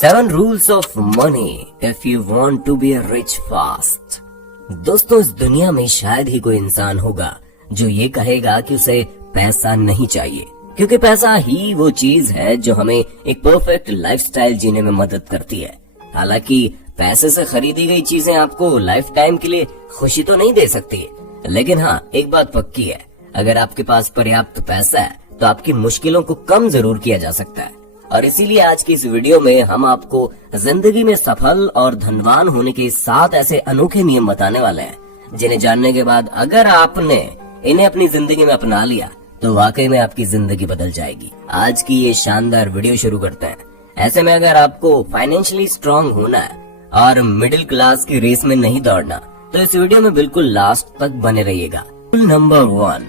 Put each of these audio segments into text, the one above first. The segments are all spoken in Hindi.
7 rules of money if you want to be rich fast. दोस्तों, इस दुनिया में शायद ही कोई इंसान होगा जो ये कहेगा कि उसे पैसा नहीं चाहिए, क्योंकि पैसा ही वो चीज है जो हमें एक परफेक्ट लाइफस्टाइल जीने में मदद करती है। हालांकि पैसे से खरीदी गई चीजें आपको लाइफ टाइम के लिए खुशी तो नहीं दे सकती, लेकिन हाँ, एक बात पक्की है, अगर आपके पास पर्याप्त पैसा है तो आपकी मुश्किलों को कम जरूर किया जा सकता है। और इसीलिए आज की इस वीडियो में हम आपको जिंदगी में सफल और धनवान होने के 7 ऐसे अनोखे नियम बताने वाले हैं, जिन्हें जानने के बाद अगर आपने इन्हें अपनी जिंदगी में अपना लिया तो वाकई में आपकी जिंदगी बदल जाएगी। आज की ये शानदार वीडियो शुरू करते हैं। ऐसे में अगर आपको फाइनेंशियली स्ट्रांग होना है और मिडिल क्लास की रेस में नहीं दौड़ना, तो इस वीडियो में बिल्कुल लास्ट तक बने रहिएगा। Rule number 1,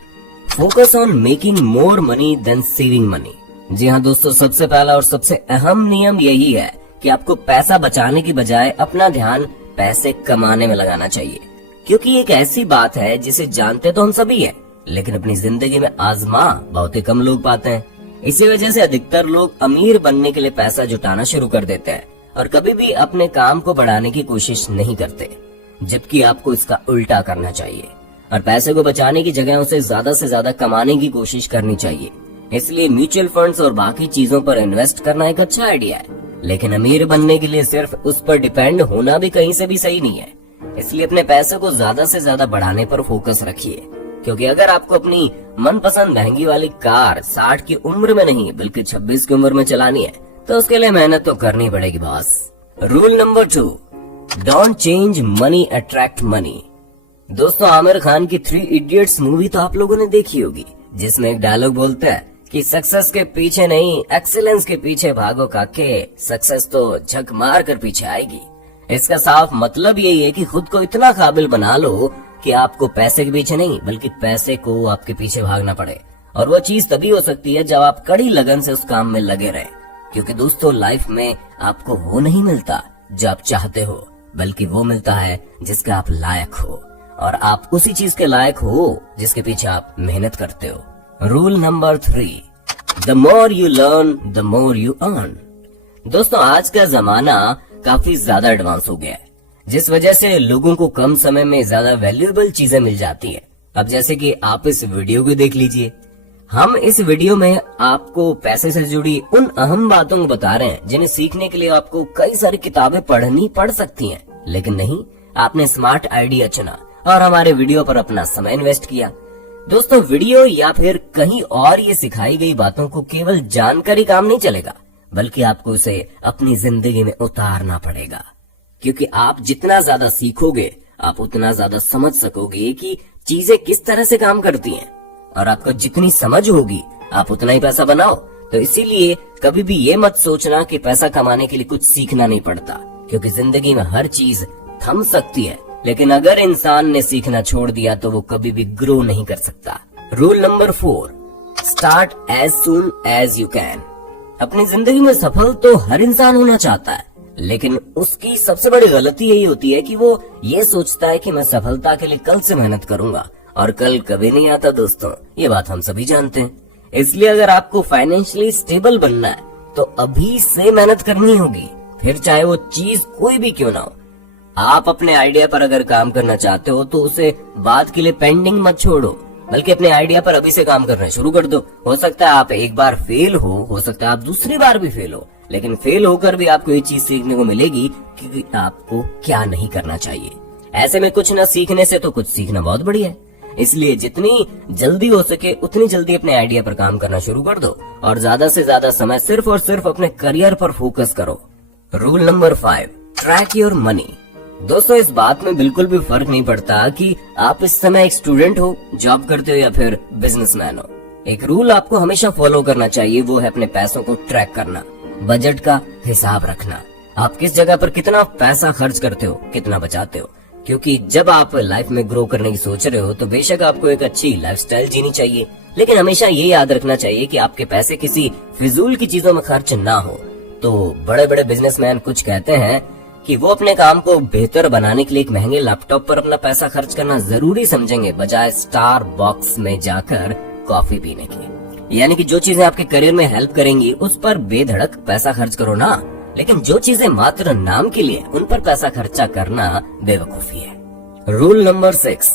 focus on making more money than saving money. जी हाँ दोस्तों, सबसे पहला और सबसे अहम नियम यही है कि आपको पैसा बचाने की बजाय अपना ध्यान पैसे कमाने में लगाना चाहिए, क्योंकि एक ऐसी बात है जिसे जानते तो हम सभी हैं, लेकिन अपनी जिंदगी में आजमा बहुत ही कम लोग पाते हैं। इसी वजह से अधिकतर लोग अमीर बनने के लिए पैसा जुटाना शुरू कर देते हैं और कभी भी अपने काम को बढ़ाने की कोशिश नहीं करते, जबकि आपको इसका उल्टा करना चाहिए और पैसे को बचाने की जगह उसे ज्यादा से ज्यादा कमाने की कोशिश करनी चाहिए। इसलिए म्यूचुअल फंड्स और बाकी चीजों पर इन्वेस्ट करना एक अच्छा आइडिया है, लेकिन अमीर बनने के लिए सिर्फ उस पर डिपेंड होना भी कहीं से भी सही नहीं है। इसलिए अपने पैसे को ज्यादा से ज्यादा बढ़ाने पर फोकस रखिए, क्योंकि अगर आपको अपनी मनपसंद महंगी वाली कार 60 की उम्र में नहीं बल्कि 26 की उम्र में चलानी है, तो उसके लिए मेहनत तो करनी पड़ेगी boss. Rule number 2, don't change money attract money. दोस्तों, आमिर खान की 3 इडियट्स मूवी तो आप लोगों ने देखी होगी, जिसमें एक डायलॉग बोलते हैं कि सक्सेस के पीछे नहीं, एक्सीलेंस के पीछे भागो काके, सक्सेस तो झक मार कर पीछे आएगी। इसका साफ मतलब यही है कि खुद को इतना काबिल बना लो कि आपको पैसे के पीछे नहीं बल्कि पैसे को आपके पीछे भागना पड़े। और वो चीज तभी हो सकती है जब आप कड़ी लगन से उस काम में लगे रहे, क्योंकि दोस्तों लाइफ में आपको वो नहीं मिलता जो आप चाहते हो, बल्कि वो मिलता है जिसका आप लायक हो, और आप उसी चीज के लायक हो जिसके पीछे आप मेहनत करते हो। Rule number 3, the more you learn the more you earn. दोस्तों, आज का जमाना काफी ज्यादा एडवांस हो गया है, जिस वजह से लोगों को कम समय में ज्यादा वैल्यूएबल चीजें मिल जाती है। अब जैसे कि आप इस वीडियो को देख लीजिए, हम इस वीडियो में आपको पैसे से जुड़ी उन अहम बातों को बता रहे हैं जिन्हें सीखने के लिए आपको कई सारी किताबें पढ़नी पड़ सकती हैं, लेकिन नहीं, आपने स्मार्ट आइडिया चुना और हमारे वीडियो पर अपना समय इन्वेस्ट किया। दोस्तों, वीडियो या फिर कहीं और ये सिखाई गई बातों को केवल जानकर ही काम नहीं चलेगा, बल्कि आपको उसे अपनी जिंदगी में उतारना पड़ेगा, क्योंकि आप जितना ज्यादा सीखोगे आप उतना ज्यादा समझ सकोगे कि चीजें किस तरह से काम करती हैं, और आपको जितनी समझ होगी आप उतना ही पैसा बनाओ। तो इसीलिए कभी भी ये मत सोचना कि पैसा कमाने के लिए कुछ सीखना नहीं पड़ता, क्योंकि जिंदगी में हर चीज थम सकती है, लेकिन अगर इंसान ने सीखना छोड़ दिया तो वो कभी भी ग्रो नहीं कर सकता। Rule number 4, start as soon as you can. अपनी जिंदगी में सफल तो हर इंसान होना चाहता है, लेकिन उसकी सबसे बड़ी गलती यही होती है कि वो ये सोचता है कि मैं सफलता के लिए कल से मेहनत करूंगा, और कल कभी नहीं आता। दोस्तों, ये बात हम सभी जानते हैं। इसलिए अगर आपको फाइनेंशियली स्टेबल बनना है तो अभी से मेहनत करनी होगी, फिर चाहे वो चीज कोई भी क्यों ना हो। आप अपने आइडिया पर अगर काम करना चाहते हो तो उसे बाद के लिए पेंडिंग मत छोड़ो, बल्कि अपने आइडिया पर अभी से काम करना शुरू कर दो। हो सकता है आप एक बार फेल हो सकता है आप दूसरी बार भी फेल हो, लेकिन फेल होकर भी आपको ये चीज सीखने को मिलेगी कि आपको क्या नहीं करना चाहिए। ऐसे में कुछ न सीखने से तो कुछ सीखना बहुत बढ़िया है। इसलिए जितनी जल्दी हो सके उतनी जल्दी अपने आइडिया पर काम करना शुरू कर दो और ज्यादा से ज्यादा समय सिर्फ और सिर्फ अपने करियर पर फोकस करो। Rule number 5, track your money. दोस्तों, इस बात में बिल्कुल भी फर्क नहीं पड़ता कि आप इस समय एक स्टूडेंट हो, जॉब करते हो या फिर बिजनेसमैन हो। एक रूल आपको हमेशा फॉलो करना चाहिए, वो है अपने पैसों को ट्रैक करना, बजट का हिसाब रखना। आप किस जगह पर कितना पैसा खर्च करते हो, कितना बचाते हो, क्योंकि जब आप लाइफ में ग्रो करने की सोच रहे हो तो बेशक आपको एक अच्छी लाइफस्टाइल जीनी चाहिए, लेकिन हमेशा ये याद रखना चाहिए कि आपके पैसे किसी फिजूल की चीजों में खर्च ना हो। तो बड़े बड़े बिजनेसमैन कुछ कहते हैं कि वो अपने काम को बेहतर बनाने के लिए एक महंगे लैपटॉप पर अपना पैसा खर्च करना जरूरी समझेंगे, बजाय स्टार बॉक्स में जाकर कॉफी पीने के। यानी कि जो चीजें आपके करियर में हेल्प करेंगी उस पर बेधड़क पैसा खर्च करो ना, लेकिन जो चीजें मात्र नाम के लिए उन पर पैसा खर्चा करना बेवकूफी है। Rule number 6,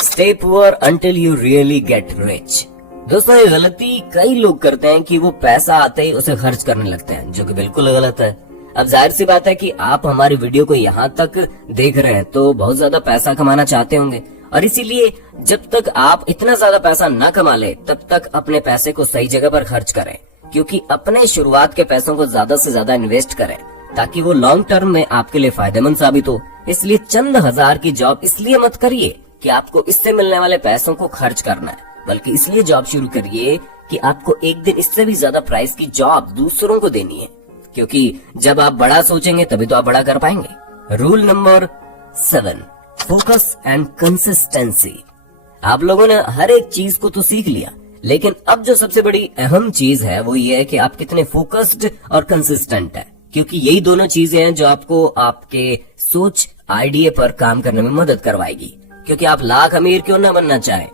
stay poor until you really get rich. दोस्तों ये गलती कई लोग करते हैं कि वो पैसा आते ही उसे खर्च करने लगते हैं, जो कि बिल्कुल गलत है। अब जाहिर सी बात है कि आप हमारी वीडियो को यहाँ तक देख रहे हैं तो बहुत ज्यादा पैसा कमाना चाहते होंगे, और इसीलिए जब तक आप इतना ज्यादा पैसा ना कमा ले तब तक अपने पैसे को सही जगह पर खर्च करें, क्योंकि अपने शुरुआत के पैसों को ज्यादा से ज्यादा इन्वेस्ट करें ताकि वो लॉन्ग टर्म में आपके लिए फायदेमंद साबित हो। इसलिए चंद हजार की जॉब इसलिए मत करिए कि आपको इससे मिलने वाले पैसों को खर्च करना है, बल्कि इसलिए जॉब शुरू करिए कि आपको एक दिन इससे भी ज्यादा प्राइस की जॉब दूसरों को देनी है, क्योंकि जब आप बड़ा सोचेंगे तभी तो आप बड़ा कर पाएंगे। Rule number 7, focus and consistency. आप लोगों ने हर एक चीज को तो सीख लिया, लेकिन अब जो सबसे बड़ी अहम चीज है वो ये है कि आप कितने फोकस्ड और कंसिस्टेंट है, क्योंकि यही दोनों चीजें हैं जो आपको आपके सोच आइडिया पर काम करने में मदद करवाएगी। क्योंकि आप लाख अमीर क्यों ना बनना चाहें,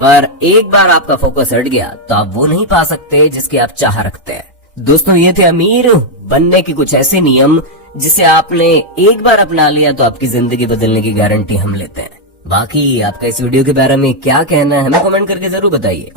पर एक बार आपका फोकस हट गया तो आप वो नहीं पा सकते जिसकी आप चाह रखते हैं। दोस्तों ये थे अमीर बनने के कुछ ऐसे नियम जिसे आपने एक बार अपना लिया तो आपकी जिंदगी बदलने की गारंटी हम लेते हैं। बाकी आपका इस वीडियो के बारे में क्या कहना है हमें कमेंट करके जरूर बताइए।